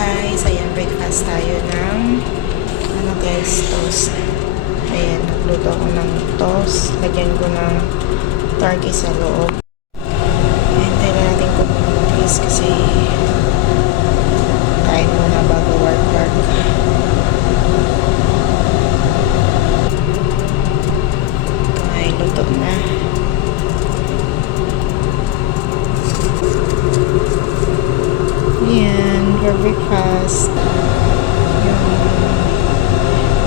guys, ayan, breakfast tayo ng ano guys, toast. Ayan, nagluto ako ng toast. Lagyan ko ng turkey sa loob. Ayan, tayo na natin kumulo guys kasi kain muna bago work. Ay, luto na. Ayan, for breakfast.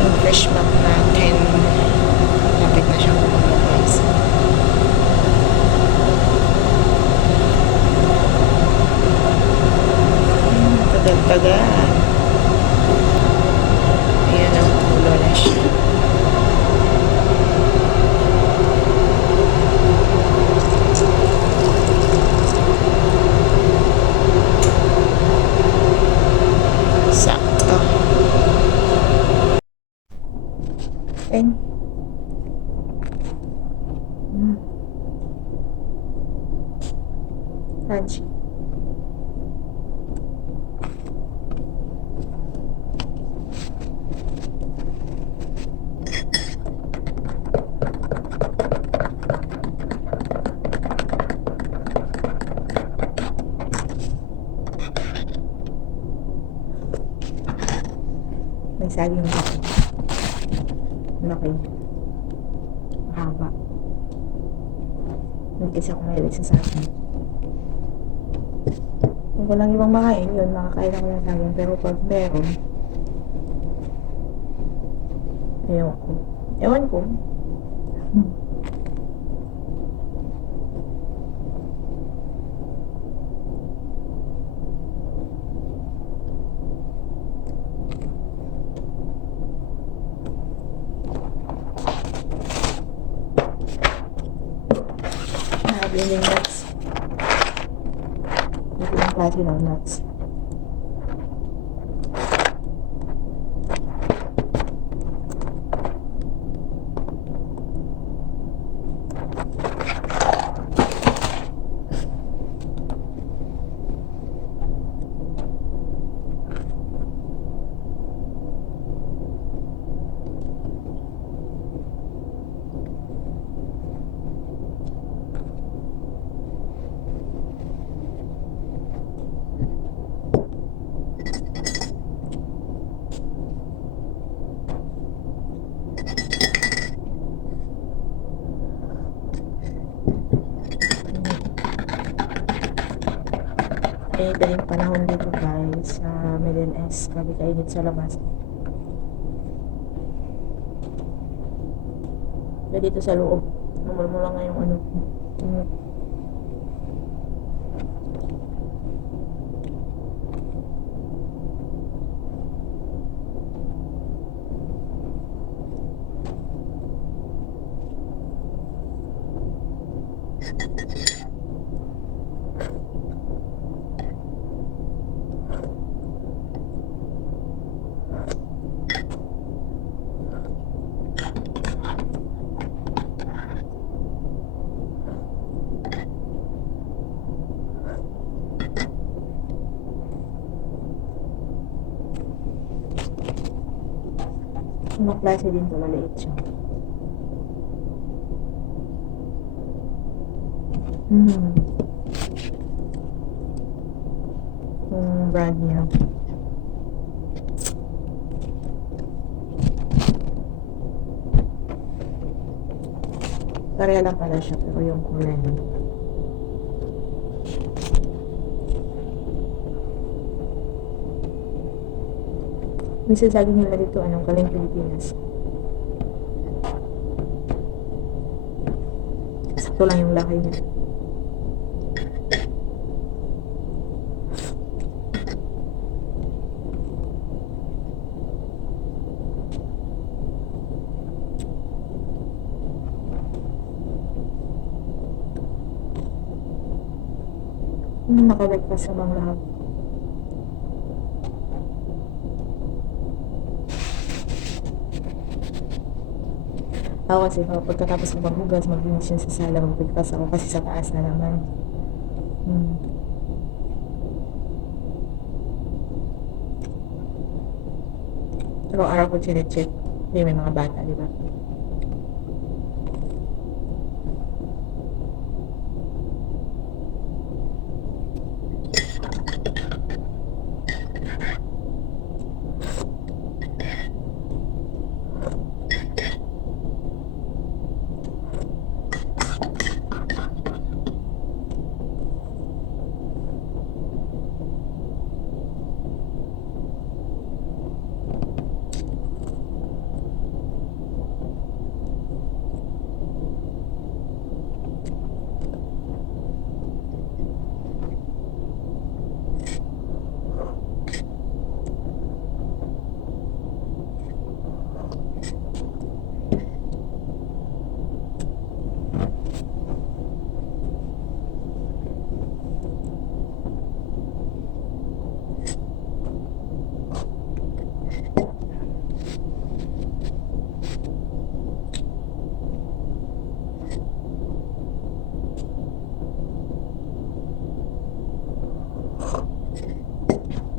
Yung fresh milk natin. Lapit na siyang kumulo guys. Tagal-tagal. Ayan, ang kumulo na siya. Sakto. And crunchy. May saging dito. Laki. Mahaba. Hindi kasi ako mahilig sa saging. Kung walang ibang makain, yun, makakain ako ng saging. Pero pag meron, ewan ko. Ewan ko. Blending nuts. Ito yung klase ng nuts. Eh, daling panahon dito guys sa Middle-East. Grabe kainit sa labas. Kaya dito sa loob, namulmula nga yung ano. Mga klase din to, maliit siya. Brand new. Pareha lang pala siya, pero yung kulay na. Minsan saging nila dito, anong Kaling Pilipinas. Sakto lang yung laki niya. Naka-breakfast na bang lahat? Ako kasi pagkatapos ko maghugas, maglinis yun sa sala, mag-breakfast ako kasi sa taas na naman. Araw-araw ko chinecheck. Kasi may mga bata, di ba?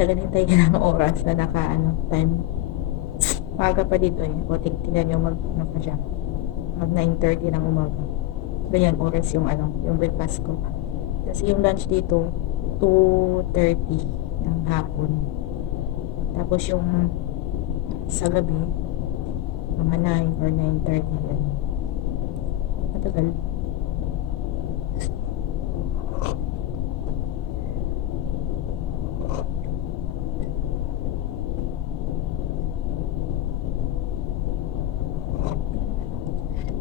Naghintay ka ng oras na time. Maaga pa dito eh. O tingnan nyo ano pa siya. Mag 9:30 ng umaga. Ganyan oras yung yung breakfast ko. Kasi yung lunch dito, 2:30 ng hapon. Tapos yung sa gabi, mga 9 or 9:30 yan. Matagal.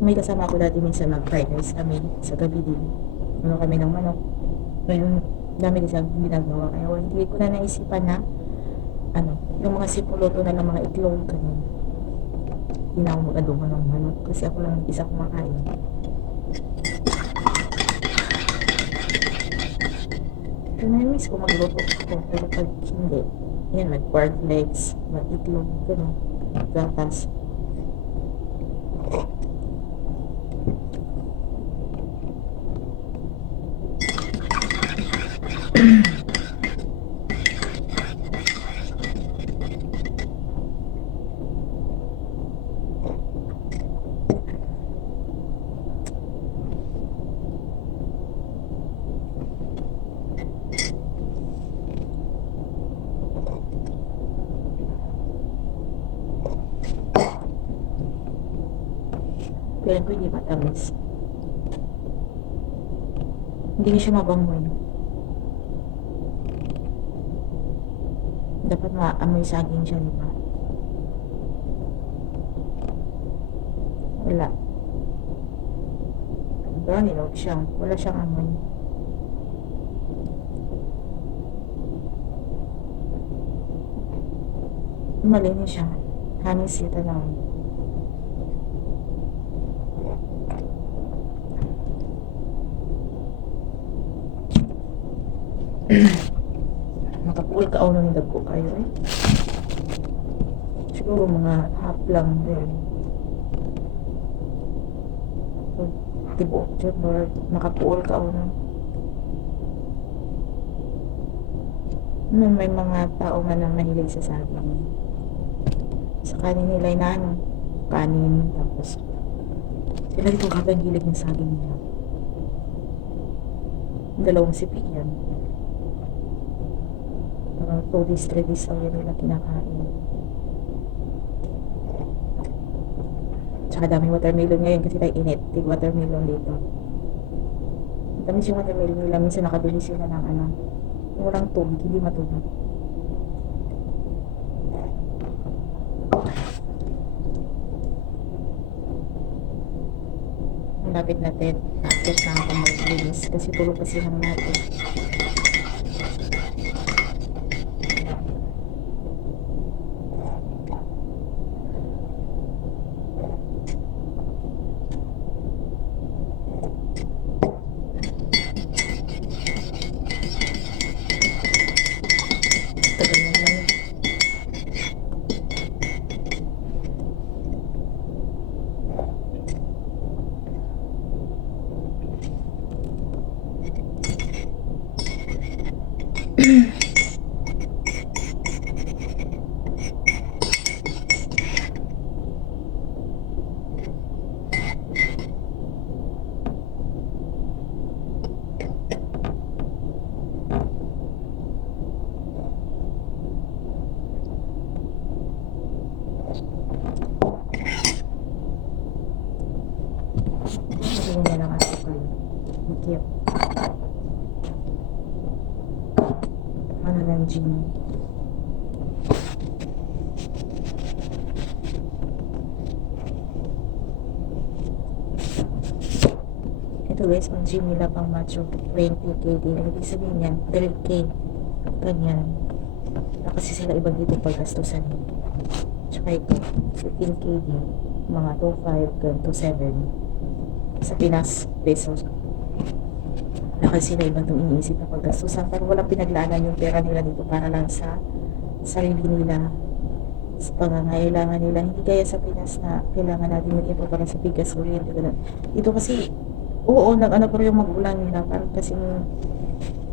May kasama ako dati minsan mag-fried rice kami sa gabi din. Ano kami ng manok. Ngayon, dami din sa ginagawa. Kaya hindi ko na naisipan na yung mga sipuluto na ng mga itlog, ganun. Hindi na ako mag-adobo ng manok kasi ako lang isa kumakain. Pinamiss ko magluto ako. Pero pag hindi, yan, mag-pork legs, mag-itlog, ganun. Gatas. Pero ko hindi matamis. Hindi siya mabangoy. Dapat maamoy saging siya, diba? Wala. Diba, hinog siya. Wala siyang amoy. Malinis siya. Hamis ito lang. Makapuol ka ako ng dagko kayo eh. Siguro mga half lang din. So, tibo, or makapuol ka ako ng. May mga tao man na mahilig sa saging. Sa kanin nila kanin, tapos sila dito kagagilig ng saging nila. Dalawang sipi yan. Parang 2 days, 3 days lang yan nila kinakain. Tsaka daming watermelon ngayon kasi tayo init. Tig watermelon dito. Tamis yung watermelon nila. Minsan nakabili sila ng yung walang tubig, hindi matubig. Malapit natin. Nakapit na ako maglinis kasi tulog kasi ng natin. Tagal na lang. Takip. Ano ng genie. Ito guys, ang gym nila pang macho 20k din. Ang ibig sabihin yan, 12k. Ganyan. Kasi sila ibang dito paggastusan. Tsaka ito, 15k din. Mga 2.5 gan 2.7 sa Pinas pesos. Kasi sila ibang itong iniisip na paggastusan. Pero walang pinaglaanan yung pera nila dito para lang sa sarili nila, sa pangangailangan nila. Hindi kaya sa Pinas na kailangan natin mag-ipon para sa bigas o rin. Dito kasi, oo, nag-ano pero yung magulang nila. Parang kasi,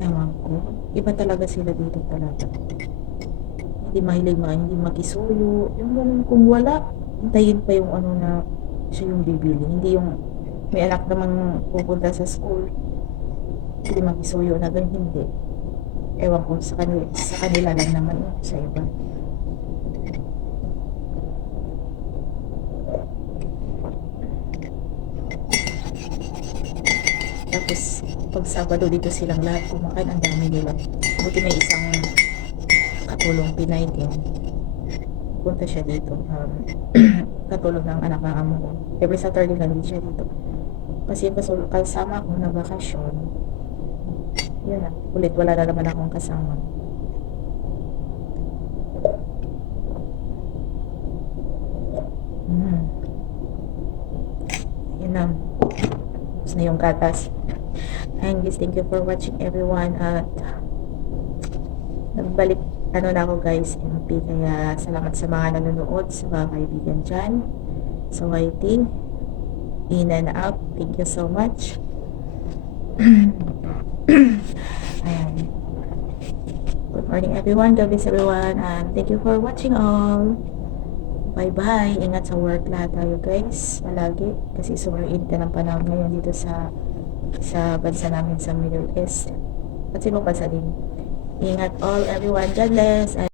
ewan ko, iba talaga sila dito talaga. Hindi mahilig hindi makisuyo. Yung ganun, kung wala, hintayin pa yung ano na siya yung bibili. Hindi yung may anak namang pupunta sa school. Hindi makisuyo na ganun, hindi. Ewan ko, sa kanila lang naman yun, sa iba. Tapos, pag Sabado dito silang lahat kumakain, ang dami nila. Buti may isang katulong Pinay din. Punta siya dito. Katulong ng anak ng amo ko. Every Saturday lang din siya dito. Kasi kasama ako na bakasyon. Yun na. Ulit wala na naman akong kasama. Yun na. Tapos na yung gatas. And guys, thank you for watching everyone. At nagbalik na ako guys, MP. Kaya salamat sa mga nanonood, sa mga kaibigan dyan. So YT, in and out. Thank you so much. Ayan. Good morning everyone. God bless everyone. And thank you for watching all. Bye-bye. Ingat sa work lahat tayo guys. Palagi. Kasi sobrang init na ng panahon ngayon dito sa bansa namin sa Middle East. At sa ibang bansa din. Ingat all everyone. God bless. And